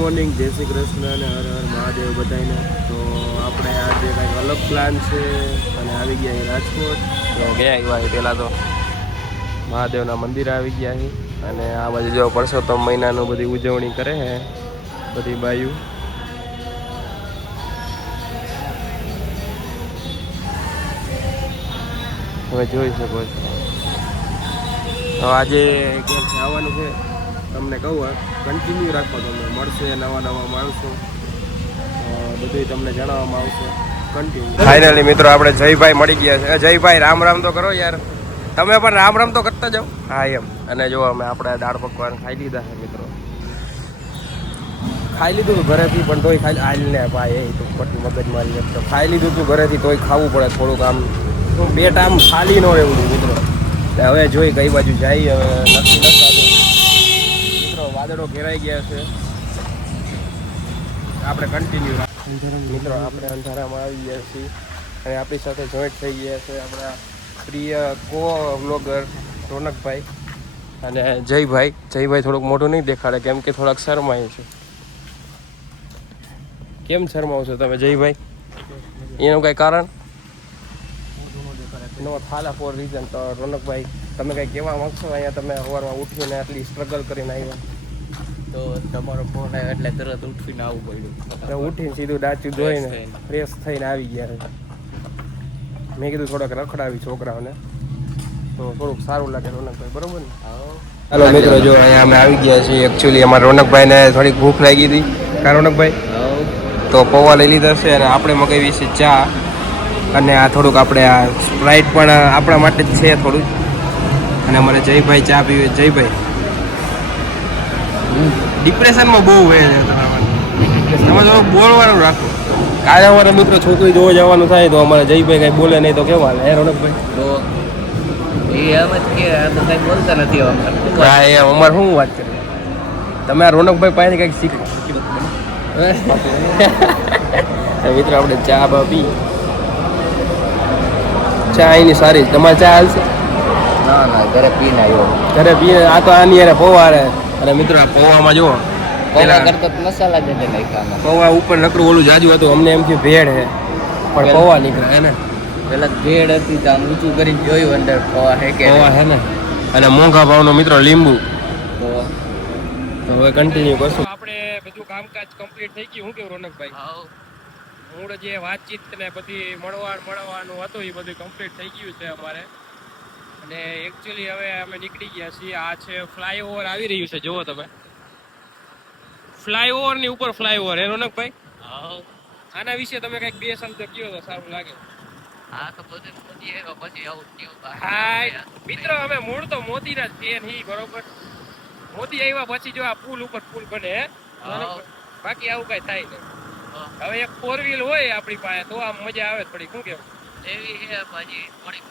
Morning, જય શ્રી કૃષ્ણ અને હર હર મહાદેવ બધાને. તો આપણે આજે કંઈક અલગ પ્લાન છે અને આવી ગયા અહીં રાજકોટ. તો ગયા આવ્યા પહેલાં તો મહાદેવના મંદિરે આવી ગયા અહીં અને આ બાજુ જો પરસોત્તમ મહિનાનું બધી ઉજવણી કરે છે બધી બાયું. તમે જોઈ શકો છો. તો આજે ક્યાંક આવવાનું છે તમને કહું, કન્ટિન્યુ રાખો, તમને મળશે નવા નવા માણસો, બધું તમને જણાવવામાં આવશે કન્ટિન્યુ. ફાઇનલી મિત્રો આપણે જયભાઈ મળી ગયા છે. જયભાઈ રામ રામ તો કરો યાર, તમે પણ રામ રામ તો કરતા જાઓ. હા એમ. અને જો અમે આપણે દાળ પકવાન ખાઈ લીધા છે મિત્રો, ખાઈ લીધું હતું ઘરેથી પણ તોય ખાઈ હાલને ભાઈ એ તો ખોટી મગજ મારી તો ખાઈ લીધું હતું ઘરેથી તોય ખાવું પડે થોડુંક, આમ પેટ આમ ખાલી ન રહેવું મિત્રો. હવે જોઈ કઈ બાજુ જાય હવે નક્કી ન થતું મિત્રો. વાદળો ઘેરાઈ ગયા છે, આપણે કન્ટિન્યુ મિત્રો. આપણે અંધારામાં આવી ગયા છીએ અને આપણી સાથે જોઈન્ટ થઈ ગયા છે આપણા પ્રિય કો વ્લોગર રોનકભાઈ અને જયભાઈ. જયભાઈ થોડુંક મોઢું નહીં દેખાડે કેમ કે થોડાક શરમાય છે. કેમ શરમાવ છો તમે જયભાઈ? એનું કઈ કારણ? નો થાલા ફોર રીઝન. તો રોનકભાઈ તમે કંઈ કહેવા માગશો? અહીંયા તમે સવારમાં ઉઠીને આટલી સ્ટ્રગલ કરીને આવ્યા, તો તમારો ફોન આવ્યો એટલે તરત ઉઠીને આવવું પડ્યું. ઉઠીને સીધું ડાચું જોઈને ફ્રેશ થઈને આવી ગયા. મેં કીધું થોડાક રખડાવી છોકરાઓને તો થોડુંક સારું લાગે રોનકભાઈ, બરોબર ને? હાલો મિત્રો, જો અહીંયા અમે આવી ગયા છીએ. એકચ્યુઅલી અમારા રોનકભાઈને થોડીક ભૂખ લાગી હતી. કા રોનકભાઈ? તો પૌવા લઈ લીધા છે અને આપણે મગાવી છે ચા અને આ થોડુંક આપણે આ સ્પ્રાઇટ પણ આપણા માટે જ છે થોડું. અને અમારે જયભાઈ ચા પીવે. જયભાઈ ડિપ્રેશનમાં બહુ હોય છે, તમે થોડું બોલવાનું રાખો. કાલે અમારા મિત્રો છોકરી જોવા જવાનું થાય તો અમારે જયભાઈ કાંઈ બોલે નહીં તો કેવા હાલે? હે રોનકભાઈ? તો એ એમ જ કે આ તો કંઈ બોલતા નથી અમારે. હા એ અમારે શું વાત કરીએ, તમે આ રોનકભાઈ પાસે કંઈક શીખો. મિત્રો આપણે ચા બા પી, ચા અહીંની સારી. તમારે ચા હાલશે? ના ના, ઘરે પીને આવ્યો. ઘરે પીને આ તો આની યાર પૌવા રે. અને મિત્રો આ પૌવામાં જુઓ, પૌવા કરતા તો મસાલા જ નાખ્યા. પૌવા ઉપર નકરું ઓલું જાજુ હતું, અમને એમ કે ભેળ હે પણ પૌવા નીકળે હે ને. પેલા ભેળ હતી તો આમ ઊંચું કરીને જોયું અંદર પૌવા હે કે પૌવા હે ને. અને મોંઘા ભાવનો મિત્રો લીંબુ. તો હવે કન્ટિન્યુ કરશું. આપણે બધું કામકાજ કમ્પ્લીટ થઈ ગયું. શું કેવું રોનકભાઈ? મૂળ જે વાતચીત ને બધી મળવાનું હતું એ બધું કમ્પ્લીટ થઈ ગયું છે અમારે. અને એકચ્યુઅલી હવે અમે નીકળી ગયા છીએ. આ છે ફ્લાયઓવર આવી રહ્યું છે, જુઓ તમે. ફ્લાયઓવર ની ઉપર ફ્લાયઓવર હે રોનકભાઈ? આના વિશે તમે કઈક બે શબ્દ કહો તો સારું લાગે. આ તો બધું મોદી આવ્યો પછી આવું થયું. હા મિત્રો, અમે મૂળ તો મોદીના જ ફેન હી, બરોબર. મોદી આવ્યા પછી જો આ પુલ ઉપર પુલ બને હે, બાકી આવું કઈ થાય નહીં. હવે એક 4 વ્હીલ હોય આપણી પાસે તો આમ મજા આવે થોડી. શું કેવું? એવી છે પછી થોડી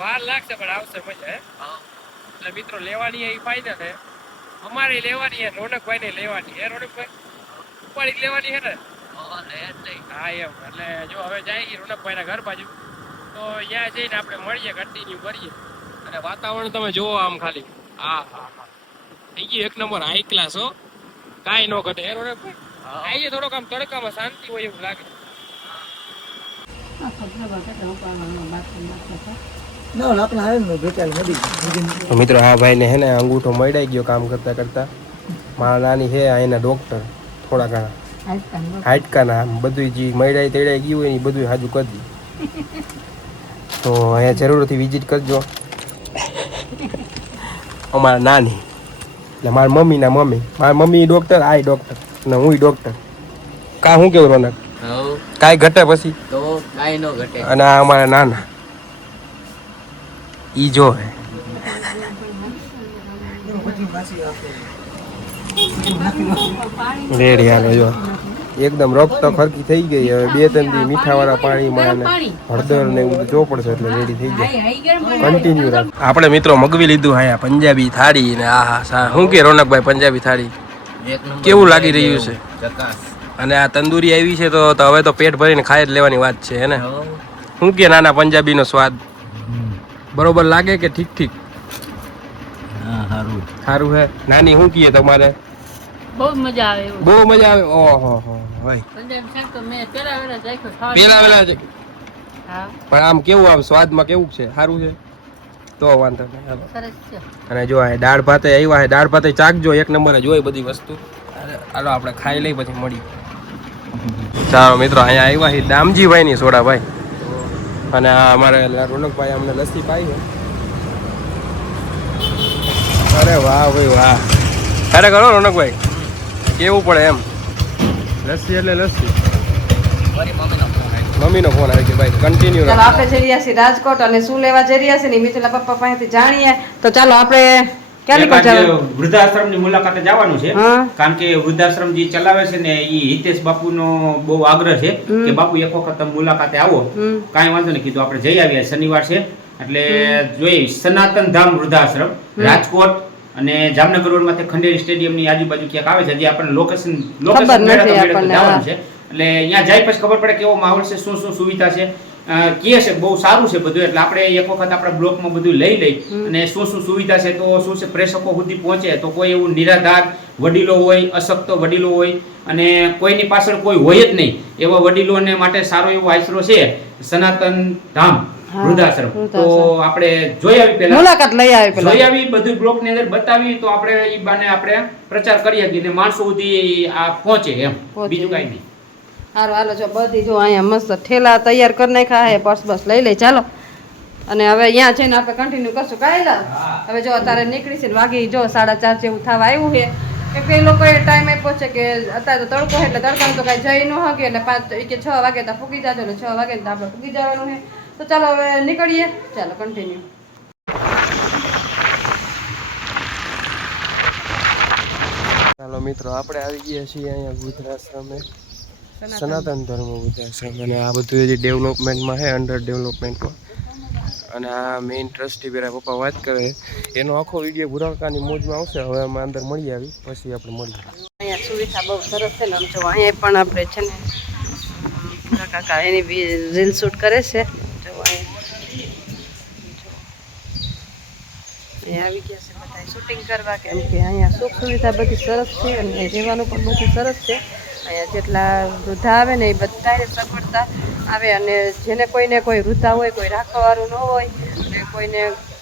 વાર લાગશે પણ આવશે મજા. હે એટલે મિત્રો લેવાની એ ફાયદા છે. અમારે લેવાની હે, રોનકભાઈ ને લેવાની હે. રોનકભાઈ ઉપાડી લેવાની હે ને? હા એમ. એટલે જો હવે જાય રોનકભાઈ ના ઘર બાજુ, તો ત્યાં જઈને આપણે મળીએ, કન્ટિન્યુ કરીએ. અને વાતાવરણ તમે જોવો આમ ખાલી. હા હા હા, થઈ ગયું એક નંબર, હાઈ ક્લાસ હો, કાંઈ ન ઘટે. હે રોનકભાઈ? આઈએ થોડોક આમ તડકામાં શાંતિ હોય એવું લાગે. મિત્રો આ ભાઈ ને હે ને અંગૂઠો મળાઈ ગયો કામ કરતા કરતા. મારા નાની હે એના ડોક્ટર, થોડા ઘણા હાડકાના બધું જે મળાઈ તેડાઈ ગયું હોય ને બધું હાજુ કરી દી. તો અહીંયા જરૂરથી વિઝિટ કરજો. અમારા નાની એટલે મારા મમ્મીના મમ્મી. મારા મમ્મી ડોક્ટર, આ ડોક્ટર અને હું ડોક્ટર. કા શું કેવું રોનક? કાંઈ ઘટે પછી તો કાંઈ ન ઘટે. અને આ અમારા નાના ઈ જો હે રેડી. હાલો જો એકદમ રક્ત ખરકી થઈ ગઈ. હવે 2-3 દી મીઠાવાળા પાણીમાં હળદર ને એવું જો પડશે એટલે રેડી થઈ જાય. કન્ટિન્યુ રાખ. આપણે મિત્રો મગવી લીધું હા પંજાબી થાળી ને. આ શું કે રોનકભાઈ પંજાબી થાળી કેવું લાગી રહ્યું છે? અને આ તંદૂરી આવી છે તો હવે તો પેટ ભરીને ખાઈ જ લેવાની વાત છે હે ને? શું કે નાના પંજાબીનો સ્વાદ બરોબર લાગે કે ઠીક ઠીક? સારું હે. નાની શું કીએ તમારે? બહુ મજા આવે એવું. બહુ મજા આવે. ઓહો હો ભાઈ પંજાબી શાક તો મેં પેલા વેલા રાખ્યો ખાવા. પેલા હા પણ આમ કેવું આમ સ્વાદમાં કેવું છે? સારું છે તો વાંધો નહીં. હાલો. સરસ છે. અને જો આ દાળ ભાતે આવ્યા છે, દાળ ભાતે ચાખજો, એક નંબર જ હોય બધી વસ્તુ. હાલો આપણે ખાઈ લઈ પછી મળી. ચાલો મિત્રો, અહીંયા આવ્યા છે દામજીભાઈ ની સોડાભાઈ, અને આ અમારે રોનકભાઈ અમને લસ્સી પાઈ છે. અરે વાહ ભાઈ વાહ, ખરેખર હો રોનકભાઈ, કેવું પડે એમ. લસ્સી એટલે લસ્સી. મમ્મીનો ફોન આવી ગયો ભાઈ, કન્ટિન્યુ. ચાલો આપણે જઈ રહ્યા છીએ રાજકોટ, અને શું લેવા જઈ રહ્યા છે ને મિતુલા પપ્પા પાસેથી જાણીએ. તો ચાલો આપણે ક્યાં નીકળ જવાનું? વૃદ્ધાશ્રમની મુલાકાતે જવાનું છે. હા. કારણ કે વૃદ્ધાશ્રમ જે ચલાવે છે ને એ હિતેશ બાપુનો બહુ આગ્રહ છે કે બાપુ એક વખત તમે મુલાકાતે આવો. કાંઈ વાંધો નહીં કીધું, આપણે જઈ આવ્યા. શનિવાર છે એટલે જોઈએ. સનાતન ધામ વૃદ્ધાશ્રમ રાજકોટ અને જામનગર રોડ માંથી ખંડેરી સ્ટેડિયમ ની આજુબાજુ ક્યાંક આવે છે. હજી આપણને લોકેશન જવાનું છે. એટલે અહીંયા જાય પછી ખબર પડે કેવો માહોલ છે, શું શું સુવિધા છે. કે છે બહુ સારું છે બધું. એટલે આપણે એક વખત આપણા બ્લોકમાં બધું લઈ લઈ અને શું શું સુવિધા છે, તો શું છે પ્રેક્ષકો સુધી પહોંચે. તો કોઈ એવું નિરાધાર વડીલો હોય, અશક્ત વડીલો હોય, અને કોઈની પાછળ કોઈ હોય જ નહીં એવા વડીલોને માટે સારો એવો આશરો છે સનાતન ધામ વૃદ્ધાશ્રમ. તો આપણે જોઈ આવી, પહેલા મુલાકાત લઈ આવી, જોઈ આવી, બધું બ્લોક ની અંદર બતાવી, તો આપણે ઈ બાને આપણે પ્રચાર કરી શકીએ ને માણસો સુધી આ પહોંચે એમ, બીજું કઈ નહીં. સારું હાલો, જો બધી જો અહીંયા મસ્ત ઠેલા તૈયાર કરી નાખ્યા છે, પર્સ બસ લઈ લઈ ચાલો. અને હવે અહીંયા છે ને આપણે કન્ટિન્યુ કરશું. કાયલા હવે જો અત્યારે નીકળી છે, વાગી જો 4:30 જેવું થવા આવ્યું છે. કેમ કે એ લોકોએ ટાઈમ આપ્યો છે કે અત્યારે તો તડકો એટલે તડકાનું તો કાંઈ જઈ ન શકે, એટલે 5 કે 6 વાગે તો ફૂગી જાજો, એટલે 6 વાગે તો આપણે ફૂગી જવાનું છે. તો ચાલો હવે નીકળીએ, ચાલો કન્ટિન્યુ. ચાલો મિત્રો, આપણે આવી ગયા છીએ અહીંયા વૃદ્ધાશ્રમે, સનાતન ધર્મ વૃદ્ધાશ્રમ. અને આ બધું હજી ડેવલપમેન્ટમાં છે, અંડર ડેવલપમેન્ટમાં. અને આ મેઇન ટ્રસ્ટી પેલા પપ્પા વાત કરે, એનો આખો વિડીયો ભૂરાકાની મોજમાં આવશે. હવે અમે અંદર મળી આવી પછી આપણે મળીએ. અહીંયા સુવિધા બહુ સરસ છે ને. આમ જો અહીંયા પણ આપણે છે ને કાકા એની રીલ શૂટ કરે છે. જો અહીંયા આવી ગયા છે બધા શૂટિંગ કરવા, કેમ કે અહીંયા સુખ સુવિધા બધી સરસ છે અને રહેવાનું પણ બધું સરસ છે. અહીંયા જેટલા વૃદ્ધા આવે ને એ બધાને સગવડતા આવે, અને જેને કોઈને કોઈ વૃદ્ધા હોય, કોઈ રાખવાવાળું ન હોય, અને કોઈને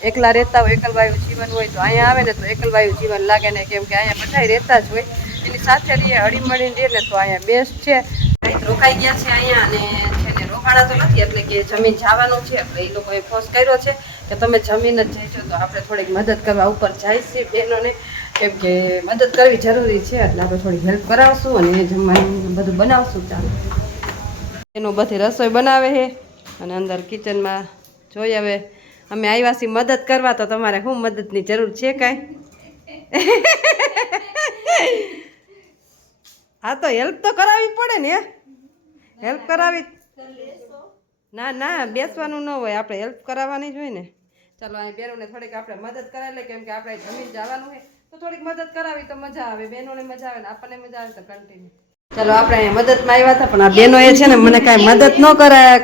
એકલા રહેતા હોય, એકલવાયુ જીવન હોય, તો અહીંયા આવે ને તો એકલવાયુ જીવન લાગે ને. કેમ કે અહીંયા બધા રહેતા જ હોય, એની સાથે રહીએ, હળીમળીને રહીએ ને, તો અહીંયા બેસ્ટ છે. રોકાઈ ગયા છે અહીંયા, અને છે ને રોકાણા તો નથી, એટલે કે જમીન જવાનું છે. એટલે એ લોકોએ ફોર્સ કર્યો છે કે તમે જમીન જ જઈશો. તો આપણે થોડીક મદદ કરવા ઉપર જાય છે બહેનોને, કેમ કે મદદ કરવી જરૂરી છે. એટલે આપણે થોડી હેલ્પ કરાવશું અને જમવાનું બધું બનાવશું. ચાલો એનું બધી રસોઈ બનાવે છે, અને અંદર કિચનમાં જોઈ. હવે અમે આવ્યા છીએ મદદ કરવા, તો તમારે શું મદદની જરૂર છે કાંઈ? હા તો હેલ્પ તો કરાવવી પડે ને. હેલ્પ કરાવી, ના ના બેસવાનું ન હોય, આપણે હેલ્પ કરાવવાની જ હોય ને. ચાલો અહીં બેનોને થોડીક આપણે મદદ કરાવી લે, કેમ કે આપણે જમીન જવાનું હોય તો થોડીક મદદ કરાવી તો મજા આવે. બહેનોને મજા આવે ને આપણને મજા આવે, તો કન્ટિન્યુ. ચાલો આપણે અહીંયા મદદમાં આવ્યા હતા, પણ આ બહેનોએ છે ને મને કાંઈ મદદ ન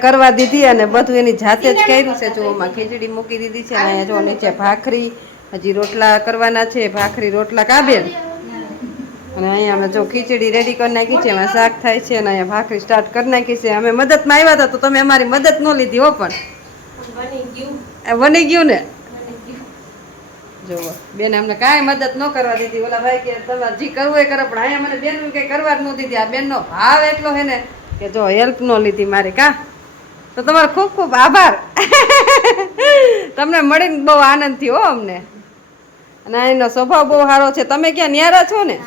કરવા દીધી, અને બધું એની જાતે જ કર્યું છે. જો આમાં ખીચડી મૂકી દીધી છે, અને અહીંયા જો નીચે ભાખરી, હજી રોટલા કરવાના છે, ભાખરી રોટલા કાબેલ. અને અહીંયા અમે જો ખીચડી રેડી કરી નાખી છે, એમાં શાક થાય છે, અને અહીંયા ભાખરી સ્ટાર્ટ કરી નાખી છે. અમે મદદમાં આવ્યા હતા, તો તમે અમારી મદદ ન લીધી હો, પણ બની ગયું ને. જો બેન અમને કાંઈ મદદ ન કરવા દીધી. ઓલા ભાઈ કે તમારે જે કરવું એ કરો, પણ અહીંયા મને બેન કંઈ કરવા જ ન દીધી. આ બેનનો ભાવ એટલો છે ને કે જો હેલ્પ ન લીધી મારી. કા તો તમારો ખૂબ ખૂબ આભાર. તમને મળીને બહુ આનંદ થયો હો અમને, અને એનો સ્વભાવ બહુ સારો છે. તમે ક્યાં ન્યારા છો ને?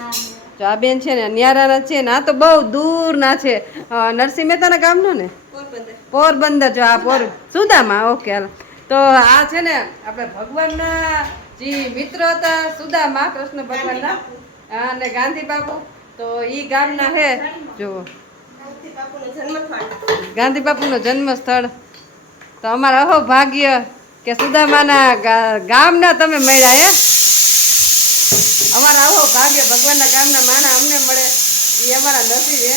જો આ બેન છે ને ન્યારાના છે ને, આ તો બહુ દૂરના છે, નરસિંહ મહેતાના ગામનો ને, પોરબંદર. જો આ સુદામા. ઓકે હાલો. તો આ છે ને આપણે ભગવાનના જે મિત્ર હતા સુદામા, કૃષ્ણ ભગવાનના, અને ગાંધી બાપુ, તો એ ગામના હે. જુઓ ગાંધી બાપુનો જન્મ સ્થળ. તો અમારા અહો ભાગ્ય કે સુદામાના ગામના તમે મળ્યા હે. અમારા અહો ભાગ્ય ભગવાનના ગામના માણા અમને મળે, એ અમારા નસીબ છે.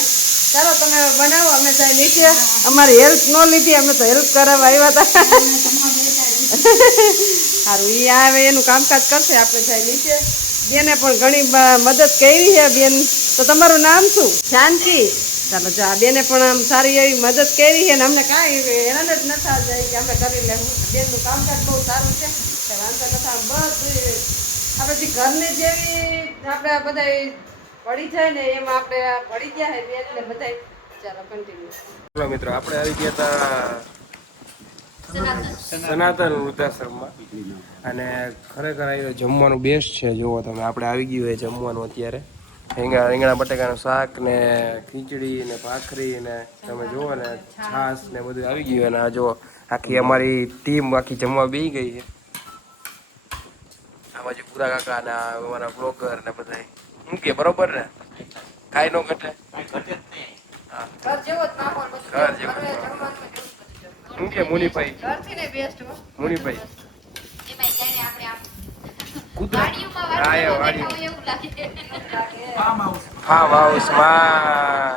ચાલો તમે બનાવો, અમે જાય નીચે. અમારી હેલ્પ ન લીધી, અમે તો હેલ્પ કરાવવા આવ્યા હતા. સારું, એ આવે એનું કામકાજ કરશે, આપણે જાય નીચે. બેને પણ ઘણી મદદ કરી છે બેન. તો તમારું નામ શું? જાનકી. ચાલો જો આ બેને પણ આમ સારી એવી મદદ કરી છે ને અમને કાંઈ હેરાન જ ન થવા જાય કે અમે કરી લેવું. બેનનું કામકાજ બહુ સારું છે, વાંધો નથી. બધું આપણે જે ઘરની જેવી આપણે બધા પડી જાય ને એમાં આપણે પડી ગયા છે બેન ને બધા. ચાલો કન્ટિન્યુ. મિત્રો આપણે આવી ગયા હતા સનાતન વૃદ્ધાશ્રમમાં અને ખરેખર આ જમવાનું બેસ્ટ છે. જુઓ તમે, આપણે આવી ગયું હોય જમવાનું અત્યારે. રીંગણા બટાકાનું શાક ને ખીચડી ને ભાખરી ને તમે જુઓ ને છાશ ને બધું આવી ગયું. અને આ જો આખી અમારી ટીમ આખી જમવા બેસી ગઈ છે. આ બાજુ પૂરા કાકા ને અમારા બ્લોગર ને બધા. શું કે બરોબર ને? કાંઈ નો ઘટે. ઘર જેવો જ માહોલ ઘર જેવો જ માહોલ. શું કે મુનિભાઈ? ઘરથી ને બેસ્ટ હો. મુનિભાઈ ફાર્મ હાઉસમાં.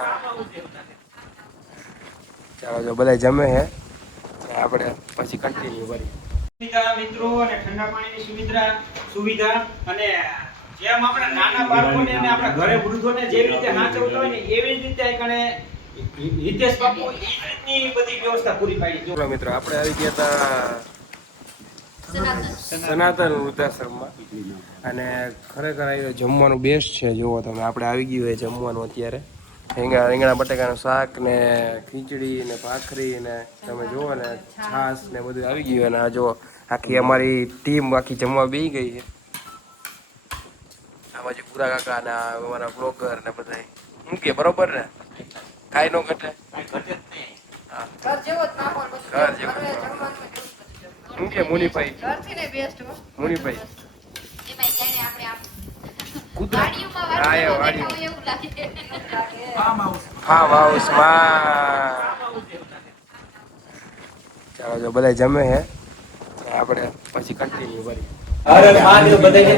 ચાલો જો બધા જમે હે, આપણે પછી કન્ટિન્યુ કરીએ. સુવિધા મિત્રો અને ઠંડા પાણીની સુવિધા અને જેમ આપણે નાના બાળકોને અને આપણા ઘરે વૃદ્ધોને જેવી રીતે સાચવતા હોય ને એવી જ રીતે કણે હિતેશ બાપુ એ રીતની બધી વ્યવસ્થા પૂરી પાડી. ચાલો મિત્રો આપણે આવી ગયા હતા સનાતન વૃદ્ધાશ્રમમાં અને ખરેખર આ જમવાનું બેસ્ટ છે. જુઓ તમે, આપણે આવી ગયું હોય જમવાનું અત્યારે. રીંગણા બટાકાનું શાક ને ખીચડી ને ભાખરી ને તમે જુઓ ને છાશ ને બધું આવી ગયું. અને આ જો આખી અમારી ટીમ આખી જમવા બેસી ગઈ છે. આ બાજુ પૂરા કાકા ને અમારા બ્લોગર ને બધા. શું કે બરોબર ને? કાંઈ નો ઘટે. ઘર જેવો જ માહોલ ઘર જેવો જ માહોલ. શું કે મુનિભાઈ? ઘરથી ને બેસ્ટ હો. મુનિભાઈ ફાર્મ હાઉસમાં. ચાલો જો બધા જમે હે, આપણે પછી કન્ટિન્યુ કરીએ. અરે મહાદેવ બધાને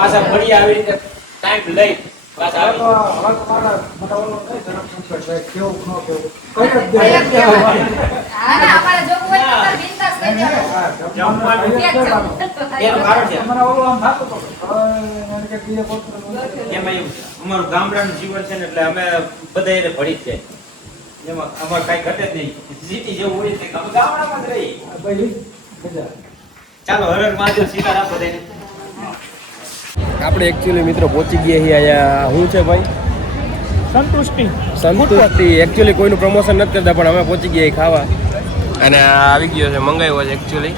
પાછા ફરી આવી રીતે ટાઈમ લઈ પાછા અમારું ગામડાનું જીવન છે ને એટલે અમે બધા એને ભળી જ જાય. એમાં અમારે કઈ ઘટે જ નહીં. સિટી જેવું હોય તે અમે ગામડામાં જ રહી. ચાલો હર હર મહાદેવ, સીતારામ બધાને. આપણે એકચ્યુઅલી મિત્રો પહોંચી ગયા છીએ અહીંયા. શું છે ભાઈ? સંતુષ્ટિ. એકચ્યુઅલી કોઈનું પ્રમોશન નથી કરતા પણ અમે પહોંચી ગયા ખાવા. અને આ આવી ગયો છે, મંગાવ્યો છે એકચ્યુઅલી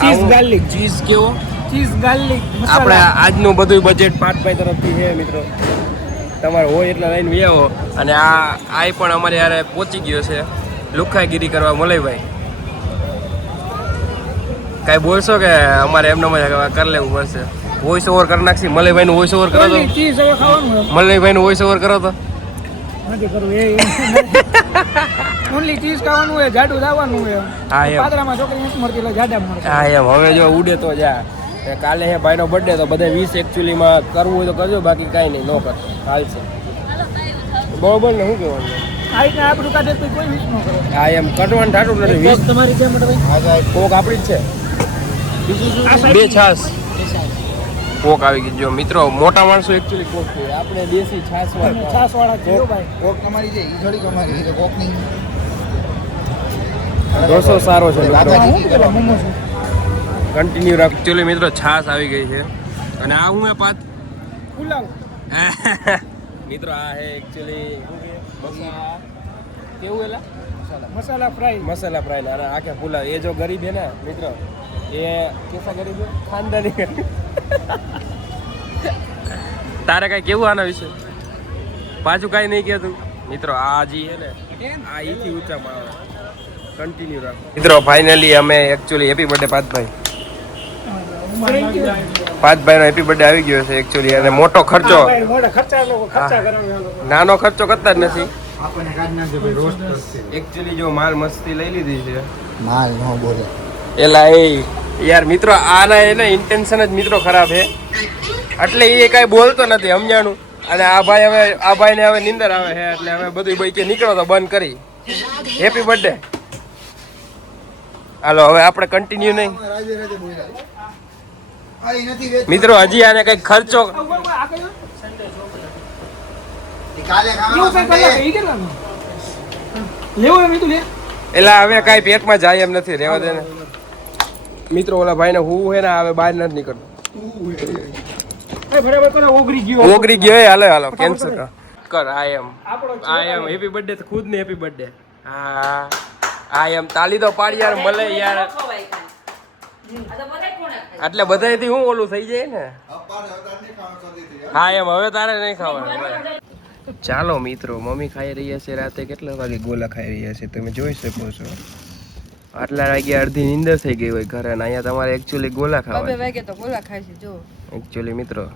ચીઝ ગાર્લિક. ચીઝ કેવો? Cheese garlic. આપણે આજનું બધું બજેટ પાઠભાઈ તરફથી છે મિત્રો. તમારે હોય એટલા લઈને વી આવો. અને આ પણ અમારે યારે પહોંચી ગયો છે લુખાગીરી કરવા. મલયભાઈ કાંઈ બોલશો કે અમારે એમને કરી લેવું પડશે? વોઇસ ઓવર કરી નાખશી. મલયભાઈનું વોઇસ ઓવર કરો તો. મલયભાઈનું વોઇસ ઓવર કરો તો. ઓનલી ચીઝ ખાવાનું હોય, જાડું દાવાનું હોય. હા એમ. પાદરામાં છોકરી નથી મળતી એટલે જાડા મળે. હા એમ. હવે જો ઉડે તો જા. કાલે હે ભાઈનો બર્થડે, તો બધા 20 એકચ્યુઅલીમાં કરવું હોય તો કરજો, બાકી કાંઈ નહીં, નો કર હાલશે. બરોબર ને? શું કહેવાનું? આ રીતના આપણું કાઢે તો કોઈ વિશ ન કરે. હા એમ. કટવાનું થાતું નથી. 20 તમારી છે મોટાભાઈ? કોક આપણી જ છે. બે છાસ કોક આવી ગઈ. જો મિત્રો મોટા માણસો એકચ્યુઅલી કોક છે, આપણે દેશી છાસ વાળા. છાસ વાળા છે ભાઈ. કોક તમારી છે ઈ થોડી કમારી છે કોક ની. ઢોસો સારો છે મિત્રો. હું પેલા મોમો છે. કન્ટિન્યુ રાખ. એકચ્યુઅલી મિત્રો છાસ આવી ગઈ છે. અને આ હું પાત પુલાવ. મિત્રો આ હે એકચ્યુઅલી કેવું એલા મસાલા ફ્રાય. મસાલા ફ્રાય. અને આખે પુલાવ. એ જો ગરીબ હે ને મિત્રો, એ કેસા ગરીબ છે? ખાનદાની ગરીબ. તારે કઈ કેવું આના વિશે? પાછું કઈ નહીં કહેતું મિત્રો. આ જી હે ને આ ઈથી ઊંચામાં આવે. કન્ટિન્યુ રાખ મિત્રો. ફાઇનલી અમે એકચ્યુઅલી હેપી બર્થડે પાથભાઈ. પાથભાઈનો હેપી બર્થડે આવી ગયો છે એકચ્યુઅલી. અને મોટો ખર્ચો, નાનો ખર્ચો કરતા જ નથી આપણને કાઢ નાખજો ભાઈ, રોસ્ટ કરશે. એકચ્યુઅલી. જો માલ મસ્તી લઈ લીધી છે. માલ ન બોલે એલા એ યાર મિત્રો, આના એને ઇન્ટેન્શન જ મિત્રો ખરાબ છે, એટલે એ કાંઈ બોલતો નથી સમજાણું. અને આ ભાઈ હવે આ ભાઈને હવે નીંદર આવે છે એટલે હવે બધું ભાઈ કે નીકળો તો બંધ કરી. Happy birthday. હાલો હવે આપણે કન્ટિન્યુ નહીં. રાજે રાજે બોલ્યા. આ ઈ નથી વેચતો. મિત્રો હજી આને કઈક ખર્ચો આ કયો ઈ કાલે એવું ખાવા કઈ કલાક ઈ કેટલાનો લેવો એમ તું લે એલા હવે કાંઈ પેટમાં જાય એમ નથી રેવા દે ને મિત્રો ઓલા ભાઈને હું હે ને હવે બહાર નથી નીકળતો ફટાફટ કરો ઓગરી ગયો ઓગરી ગયો એ હાલો હાલો કેન્સલ કર આઈ એમ હેપી બર્થડે તો ખુદ ને હેપી બર્થડે હા આઈ એમ તાલી તો પાડી યાર મળે યાર એટલે બધાયથી હું ઓલું થઈ જાય ને હા એમ હવે તારે નહીં ખાવાનું ચાલો મિત્રો મમ્મી ખાઈ રહ્યા છે રાતે કેટલા વાગે ગોલા ખાઈ રહ્યા છે તમે જોઈ શકો છો આટલા વાગે અડધી નીંદર થઈ ગઈ હોય ઘરે અને અહીંયા તમારે એકચ્યુઅલી ગોલા ખાવા વાગે તો ગોલા ખાય છે જો એકચ્યુઅલી મિત્રો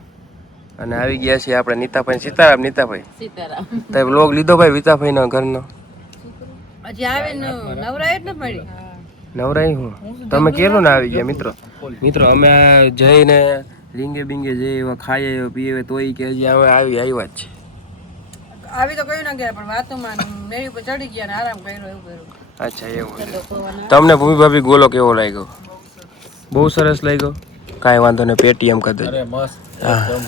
અને આવી ગયા છીએ આપણે નીતાભાઈ સીતારામ નીતાભાઈ સીતારામ તમે વ્લોગ લીધો ભાઈ વિતાભાઈનો ઘરનો હજી આવે ને નવરાય જ ન પડી નવરાઈ હું તમે કેલો ને આવી ગયા મિત્રો મિત્રો અમે જઈને લીંગે બીંગે જઈએ એવા ખાઈએ પીએ તોય કે હજી અમે આવ્યા જ છે આવી તો કયું ના ગયા પણ વાતોમાં મેળી ઉપર ચડી ગયા ને આરામ કર્યો એવું કર્યું અચ્છા એવું છે. તમને ભૂમિ ભાભી ગોલો કેવો લાગ્યો બહુ સરસ લાગ્યો કાંઈ વાંધો નહીં પેટીએમ કરી દે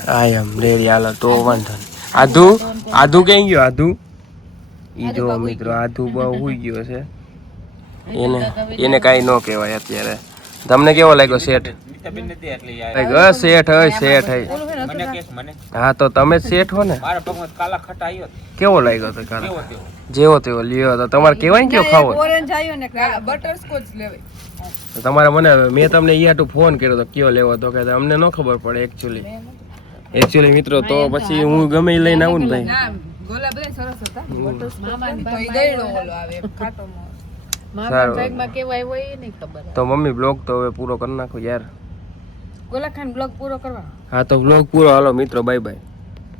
હા એમ રેડી હાલો તો વાંધો નહીં આધુ ક્યાં ગયો આધુ ઈ જો મિત્રો આધુ બહુ હુઈ ગયો છે એને કાંઈ ન કહેવાય અત્યારે તમને કેવો લાગ્યો શેઠ શેઠ હોય શેઠ હોય હા તો તમે જ શેઠ હો ને કેવો લાગ્યો તો કાલા જેવો તેવો લ્યો તો તમારે કેવાય ને કયો ખાવો ઓરેન્જ આવ્યો ને બટરસ્કોચ લેવાય તો તમારે મને મેં તમને ઈ હાટુ ફોન કર્યો તો કયો લેવો તો કે અમને ન ખબર પડે એકચ્યુઅલી મિત્રો તો પછી હું ગમે ઈ લઈને આવું ને ભાઈ ગોલા બધા સરસ હતા બટરસ્કોચ તો ઈ ગળ્યો ઓલો આવે ખાટો સારું બેગમાં કેવું આવ્યો એ નહીં ખબર તો મમ્મી બ્લોગ તો હવે પૂરો કરી નાખો યાર ગોલા ખાન બ્લોગ પૂરો કરવા હા તો બ્લોગ પૂરો હાલો મિત્રો બાય બાય